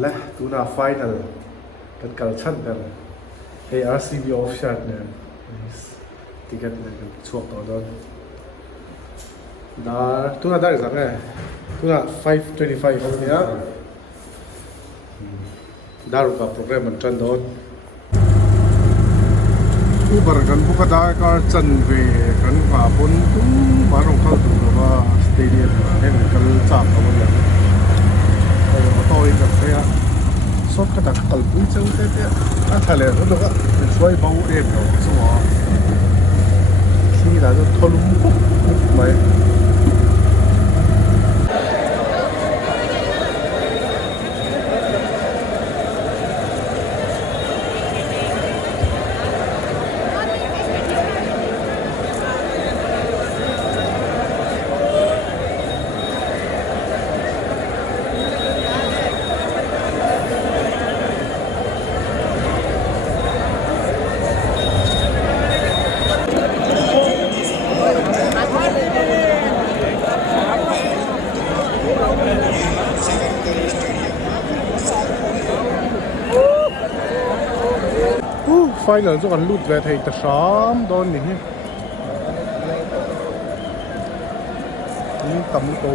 และตูน่าไฟนอลกันกัลชันกันเออาร์ซีบีออฟชาร์ดเนี่ยติเกตเนี่ยช่วงต่อดอนตูน่าได้สักไงตูน่า525คนเนี่ยดารุกับโปรแกรมมันจันดอนอุปกรณ์พวกได้ก็จันเวกันว่าบนตุ้งบารองเข้าดูแล้วว่าสเตเดียมเนี่ยกันจับเอาไว้แล้วต่อยกับเสียสดก็ตักกลปุ้ยเจ้าเตี้ยถ้าเลยก็ต้องเป็นช่วยเบาเองเราสมองที่เราจะทะลุปุ๊บไหม Final so kan lut vet hei ta sham don ni ni tam to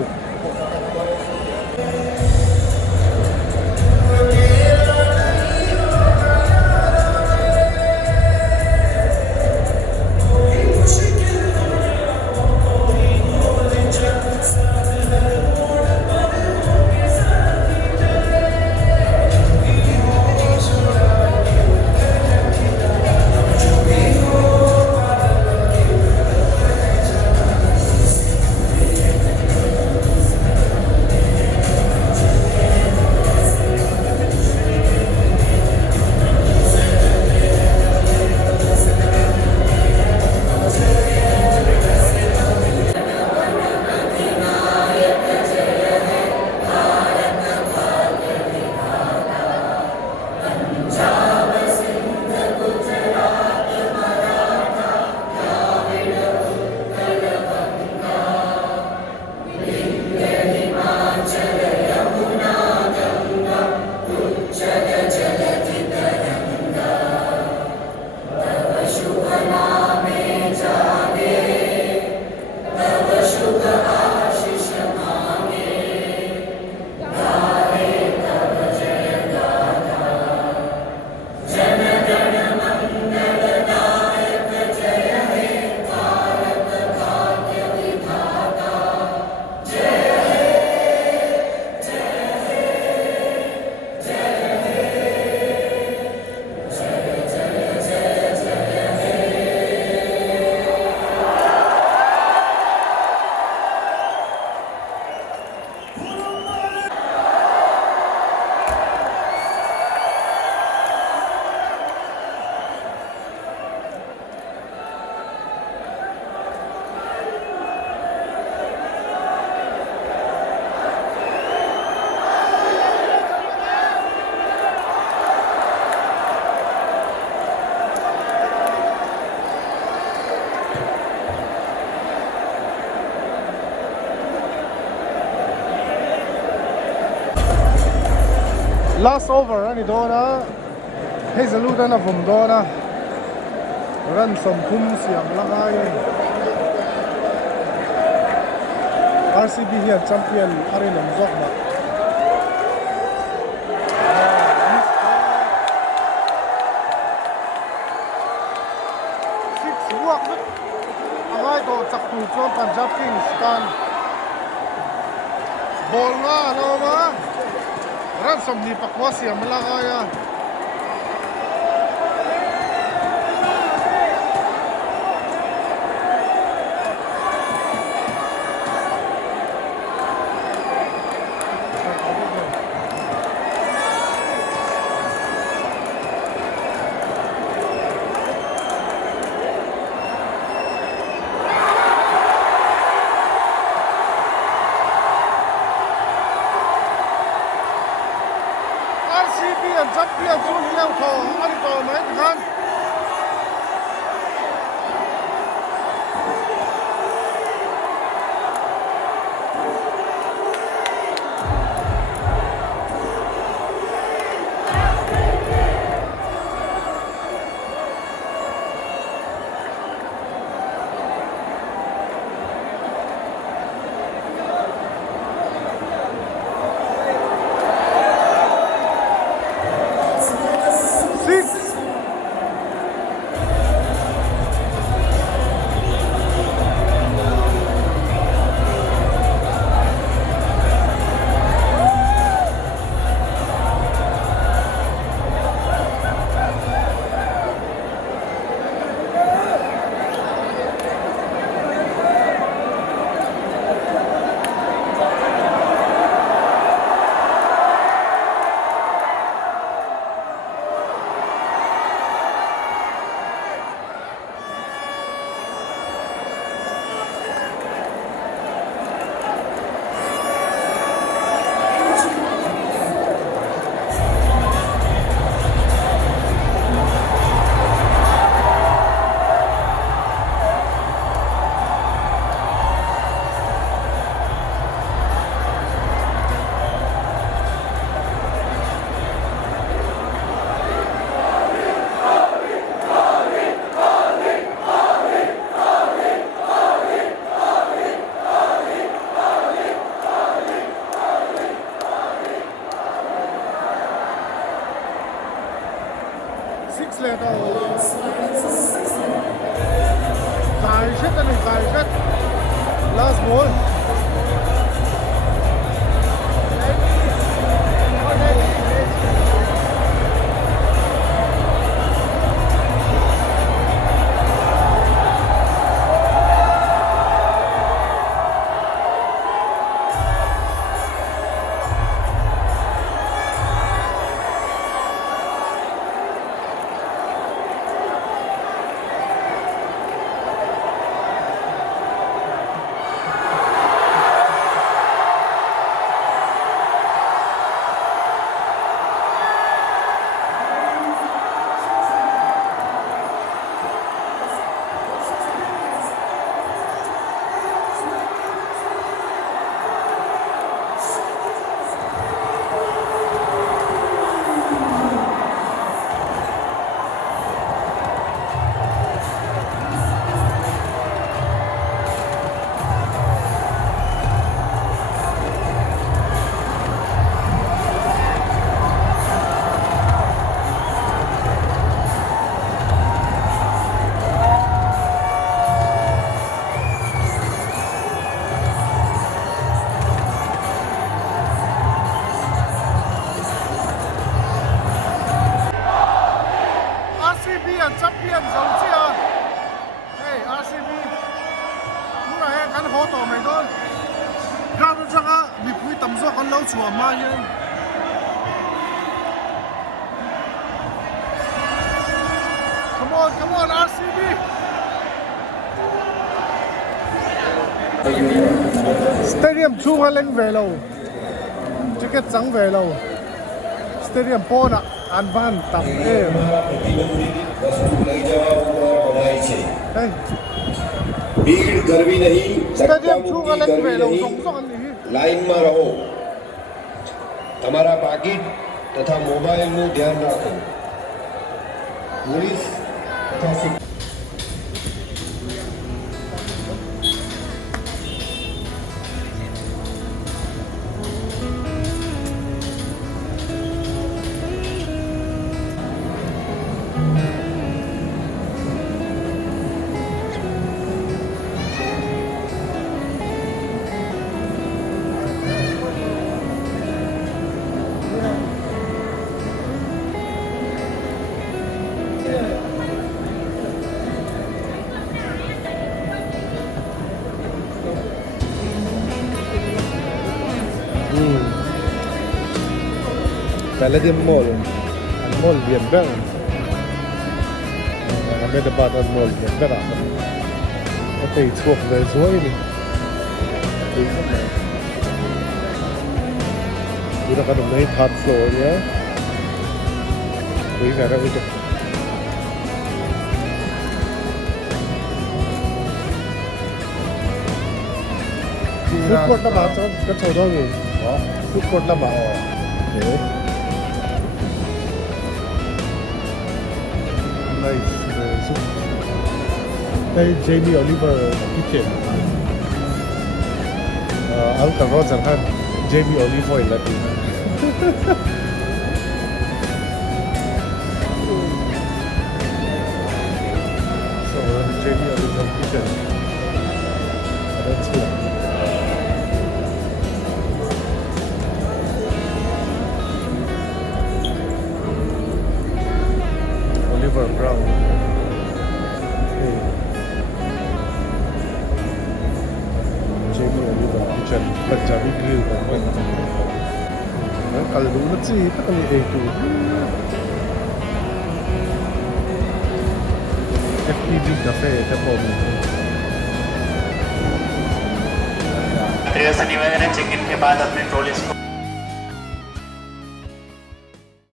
last over ani dona Hazelwood na vom dona ran som kum siam lagai RCB here champion arinam zokma six buak angai to chaktu chon Punjab Kings kan ball nga no ma ran som ni pakwasi amalagaya Champion Jun Liang Tho ani to mai khan lệ đâu cài chết cái này cài chết last ball RCB and champion dầu chia hey RCB lúc này cắn hố tổ mày thôi ra được chắc á bị quý tầm do con lâu chùa mai nhá come on RCB stadium chung hay lên về lâu ticket trắng về lâu stadium po na an van tam em hey भीड़ गर्मी नहीं stadium chung hay lên về lâu rong anh đi line में रहो તમારા પાકીટ તથા મોબાઈલનું ધ્યાન રાખો પોલીસ તથા pala din mall ang mall bien ba ang may dapat ang mall bien ba okay it's worth the way ni dito ka nung may top floor niya wait na ito food court na ba? Ka chow daw eh food court na ba? Okay nice soup. Hey, Jamie Oliver kitchen. Alka Roger Han, Jamie Oliver in Latin. So Jamie Oliver kitchen. That's good. Oliver Brown. Okay. Jamie Oliver kitchen. Punjabi grill. Kalau dulu sih kita kali itu. FPV cafe tempat ini. निवेदन है check in के बाद अपने trolleys को